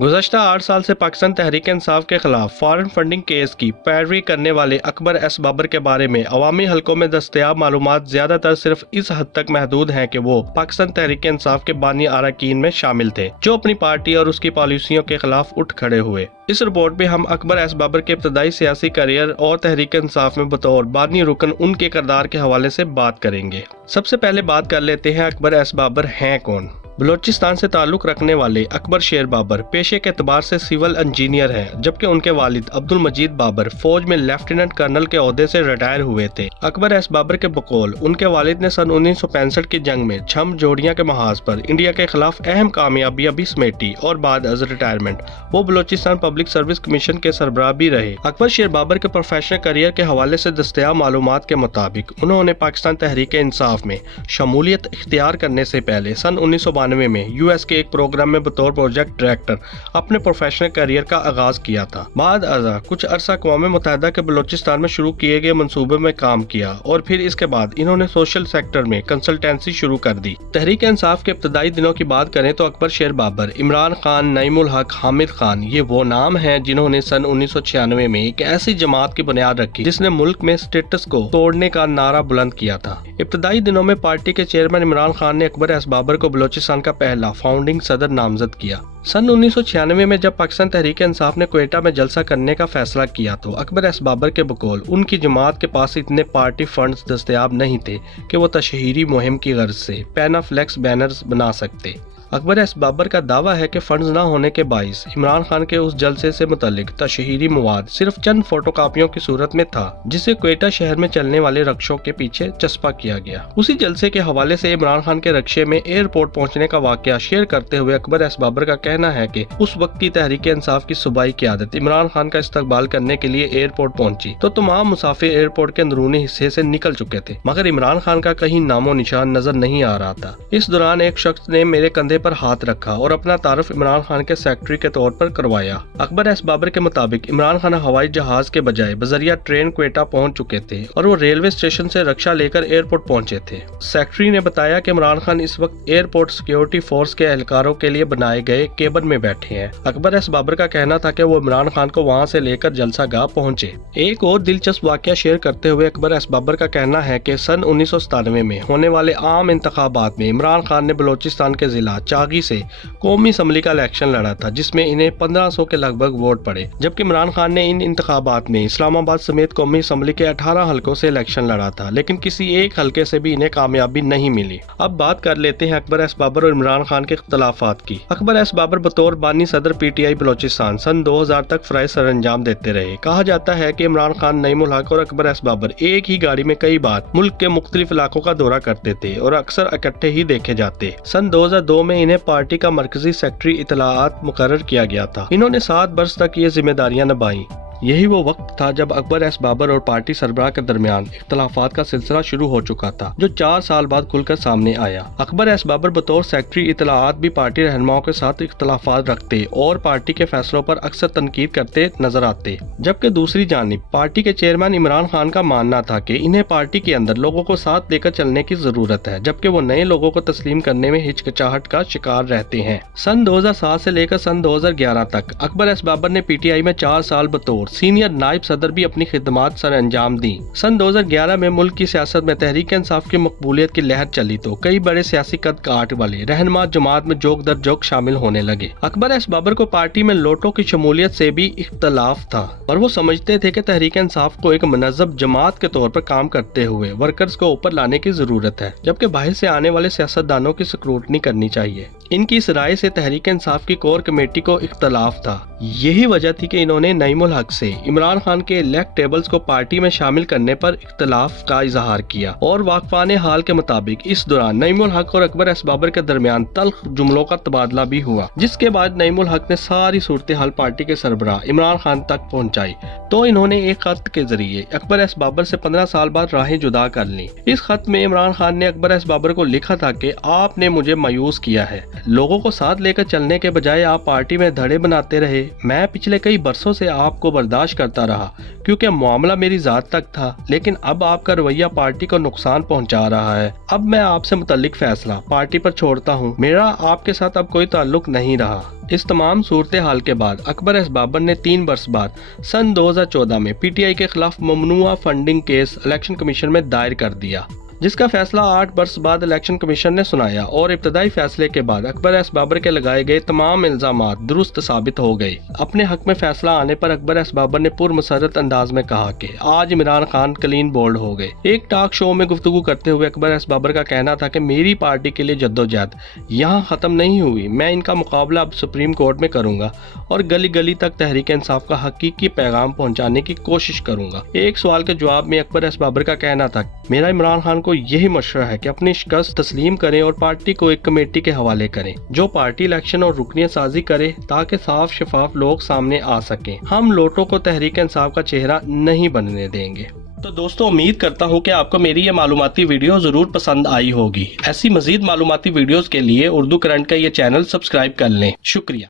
गुज़श्ता 8 साल से पाकिस्तान तहरीक इंसाफ के खिलाफ फॉरेन फंडिंग केस की पैरवी करने वाले अकबर एस बाबर के बारे में अवामी हलकों में दस्तयाब मालूमात ज्यादातर सिर्फ इस हद तक महदूद हैं कि वो पाकिस्तान तहरीक इंसाफ के बानी अरकान में शामिल थे जो अपनी पार्टी और उसकी पॉलिसियों के खिलाफ उठ खड़े हुए। इस रिपोर्ट में हम अकबर एस बाबर के इब्तदाई सियासी करियर और तहरीक इंसाफ में बतौर बानी रुकन उनके किरदार के हवाले से बात करेंगे। सबसे पहले बात कर लेते हैं अकबर एस बाबर हैं कौन। बलोचिस्तान से ताल्लुक रखने वाले अकबर शेर बाबर पेशे के एतबार से सिविल इंजीनियर हैं, जबकि उनके वालिद अब्दुल मजीद बाबर फौज में लेफ्टिनेंट कर्नल के ओहदे से रिटायर हुए थे। अकबर एस बाबर के बकौल उनके वालिद ने सन 1965 की जंग में छम जोड़ियां के महाज पर इंडिया के खिलाफ अहम कामयाबियां भी समेटी और बाद अज रिटायरमेंट वो बलोचिस्तान पब्लिक सर्विस कमीशन के सरबराह भी रहे। अकबर शेर बाबर के प्रोफेशनल करियर के हवाले से दस्तयाब मालूमात के मुताबिक उन्होंने पाकिस्तान तहरीक इंसाफ में शमूलियत इख्तियार करने से पहले सन 1992 में यूएस के एक प्रोग्राम में बतौर प्रोजेक्ट डायरेक्टर अपने प्रोफेशनल करियर का आगाज किया था। बाद अज़ा कुछ अरसा अक़वाम मुत्तहिदा के बलोचिस्तान में शुरू किए गए मंसूबे में काम किया और फिर इसके बाद इन्होंने सोशल सेक्टर में कंसल्टेंसी शुरू कर दी। तहरीक इंसाफ के इब्तदाई दिनों की बात करें तो अकबर शेर बाबर, इमरान खान, नईमुल हक, हामिद खान ये वो नाम हैं जिन्होंने सन 1996 में एक ऐसी जमात की बुनियाद रखी जिसने मुल्क में स्टेटस को तोड़ने का नारा बुलंद किया था। इब्तदाई दिनों में पार्टी के चेयरमैन इमरान खान ने अकबर एस बाबर को बलोचिस्तान का पहला फाउंडिंग सदर नामजद किया। सन 1996 में जब पाकिस्तान तहरीक इंसाफ ने क्वेटा में जलसा करने का फैसला किया तो अकबर एस बाबर के बकौल उनकी जमात के पास इतने पार्टी फंड्स दस्तयाब नहीं थे कि वो तशहीरी मुहिम की गर्ज से पैनाफ्लेक्स बैनर्स बना सकते। अकबर एस बाबर का दावा है कि फंड्स ना होने के बाइस इमरान खान के उस जलसे से मुतल्लिक तशहीरी मवाद सिर्फ चंद फोटोकॉपियों की सूरत में था जिसे क्वेटा शहर में चलने वाले रक्शों के पीछे चस्पा किया गया। उसी जलसे के हवाले से इमरान खान के रक्शे में एयरपोर्ट पहुंचने का वाकया शेयर करते हुए अकबर एस बाबर का कहना है कि उस वक्त की तहरीक इंसाफ की सूबाई क़यादत इमरान खान का इस्तकबाल करने के लिए एयरपोर्ट पहुंची तो तमाम मुसाफिर एयरपोर्ट के अंदरूनी हिस्से से निकल चुके थे मगर इमरान खान का कहीं नामो निशान नजर नहीं आ रहा था। इस दौरान एक शख्स ने मेरे कंधे पर हाथ रखा और अपना तारुफ इमरान खान के सेक्रेटरी के तौर पर करवाया। अकबर एस बाबर के मुताबिक इमरान खान हवाई जहाज के बजाय बजरिया ट्रेन क्वेटा पहुंच चुके थे और वो रेलवे स्टेशन से रक्षा लेकर एयरपोर्ट पहुंचे थे। सेक्रेटरी ने बताया कि इमरान खान इस वक्त एयरपोर्ट सिक्योरिटी फोर्स के एहलकारों के लिए बनाए गए केबिन में बैठे हैं। अकबर एस बाबर का कहना था कि वो इमरान खान को वहां से लेकर जलसा गाह पहुंचे। एक और दिलचस्प वाकया शेयर करते हुए अकबर एस बाबर का कहना है कि सन 1997 में होने वाले आम इंतखाबात में इमरान खान ने बलोचिस्तान के जिला चागी से कौमी असम्बली का इलेक्शन लड़ा था जिसमें इन्हें 1500 के लगभग वोट पड़े, जबकि इमरान खान ने इन इंतखाबात में इस्लामाबाद समेत कौमी असम्बली के 18 हलकों से इलेक्शन लड़ा था लेकिन किसी एक हलके से भी इन्हें कामयाबी नहीं मिली। अब बात कर लेते हैं अकबर एस बाबर और इमरान खान के इख्तलाफात की। अकबर एस बाबर बतौर बानी सदर पीटीआई बलोचिस्तान सन 2000 तक फराइज सर अंजाम देते रहे। कहा जाता है कि इमरान खान, नईमुल हक और अकबर एस बाबर एक ही गाड़ी में कई बार मुल्क के मुख्तलिफ इलाकों का दौरा करते थे और अक्सर इकट्ठे ही देखे जाते। सन 2002 में इन्हें पार्टी का मरकजी सेक्रेटरी इतलाआत मुकर्रर किया गया था। इन्होंने 7 वर्ष तक ये जिम्मेदारियां निभाई। यही वो वक्त था जब अकबर एस बाबर और पार्टी सरबराह के दरमियान इख्तलाफात का सिलसिला शुरू हो चुका था जो 4 साल बाद खुलकर सामने आया। अकबर एस बाबर बतौर सेक्रेटरी इतलाआत भी पार्टी रहनुमाओं के साथ इख्तलाफात रखते और पार्टी के फैसलों पर अक्सर तनकीद करते नजर आते, जबकि दूसरी जानिब पार्टी के चेयरमैन इमरान खान का मानना था कि इन्हें पार्टी के अंदर लोगों को साथ लेकर चलने की जरूरत है, जबकि वो नए लोगों को तस्लीम करने में हिचकिचाहट का शिकार रहते हैं। सन 2007 से लेकर सन 2011 तक अकबर एस बाबर ने पीटीआई में 4 साल बतौर सीनियर नायब सदर भी अपनी खिदमात सर अंजाम दी। सन 2011 में मुल्क की सियासत में तहरीक इंसाफ की मकबूलियत की लहर चली तो कई बड़े सियासी कद काट वाले रहनुमा जमात में जोक दर जोक शामिल होने लगे। अकबर एस बाबर को पार्टी में लोटों की शमूलियत से भी इख्तलाफ था और वो समझते थे कि तहरीक इंसाफ को एक मुनज़्ज़म जमात के तौर पर काम करते हुए वर्कर्स को ऊपर लाने की जरूरत है, जबकि बाहर से आने वाले सियासतदानों की स्क्रूटनी करनी चाहिए। इनकी इस राय से तहरीक इंसाफ की कोर कमेटी को इख्तलाफ था। यही वजह थी कि इन्होंने नईमुल हक से इमरान खान के इलेक्टेबल्स को पार्टी में शामिल करने पर इख्तलाफ का इजहार किया और वाकफाने हाल के मुताबिक इस दौरान नईमुल हक और अकबर एस बाबर के दरमियान तल्ख जुमलों का तबादला भी हुआ, जिसके बाद नईमुल हक ने सारी सूरत हाल पार्टी के सरबराह इमरान खान तक पहुंचाई तो इन्होंने एक खत के जरिए अकबर एस बाबर से 15 साल बाद राहें जुदा कर ली। इस खत में इमरान खान ने अकबर एस बाबर को लिखा था कि आपने मुझे मायूस किया है, लोगों को साथ लेकर चलने के बजाय आप पार्टी में धड़े बनाते रहे। मैं पिछले कई बरसों से आपको बर्दाश्त करता रहा क्योंकि मामला मेरी जात तक था, लेकिन अब आपका रवैया पार्टी को नुकसान पहुंचा रहा है। अब मैं आपसे मुतल्लिक फैसला पार्टी पर छोड़ता हूं। मेरा आपके साथ अब कोई ताल्लुक नहीं रहा। इस तमाम सूरत हाल के बाद अकबर एस बाबर ने 3 बरस बाद सन 2014 में पीटीआई के खिलाफ ममनुआ फंडिंग केस इलेक्शन कमीशन में दायर कर दिया, जिसका फैसला 8 बरस बाद इलेक्शन कमीशन ने सुनाया और इब्तदाई फैसले के बाद अकबर एस बाबर के लगाए गए तमाम इल्जामात दुरुस्त साबित हो गए। अपने हक में फैसला आने पर अकबर एस बाबर ने पुरमसरत अंदाज में कहा कि आज इमरान खान क्लीन बोल्ड हो गए। एक टॉक शो में गुफ्तगू करते हुए अकबर एस बाबर का कहना था कि मेरी पार्टी के लिए जद्दोजहद यहाँ खत्म नहीं हुई, मैं इनका मुकाबला अब सुप्रीम कोर्ट में करूंगा और गली गली तक तहरीक इंसाफ का हकीकी पैगाम पहुंचाने की कोशिश करूंगा। एक सवाल के जवाब में अकबर एस बाबर का कहना था, मेरा इमरान खान को यही मशवरा है कि अपनी शिकस्त तस्लीम करें और पार्टी को एक कमेटी के हवाले करें जो पार्टी इलेक्शन और रुकनियत साजी करे ताकि साफ शफाफ लोग सामने आ सकें। हम लोटों को तहरीक इंसाफ का चेहरा नहीं बनने देंगे। तो दोस्तों, उम्मीद करता हूँ कि आपको मेरी ये मालूमाती वीडियो जरूर पसंद आई होगी। ऐसी मजीद मालूमाती वीडियोस के लिए उर्दू करंट का ये चैनल सब्सक्राइब कर लें। शुक्रिया।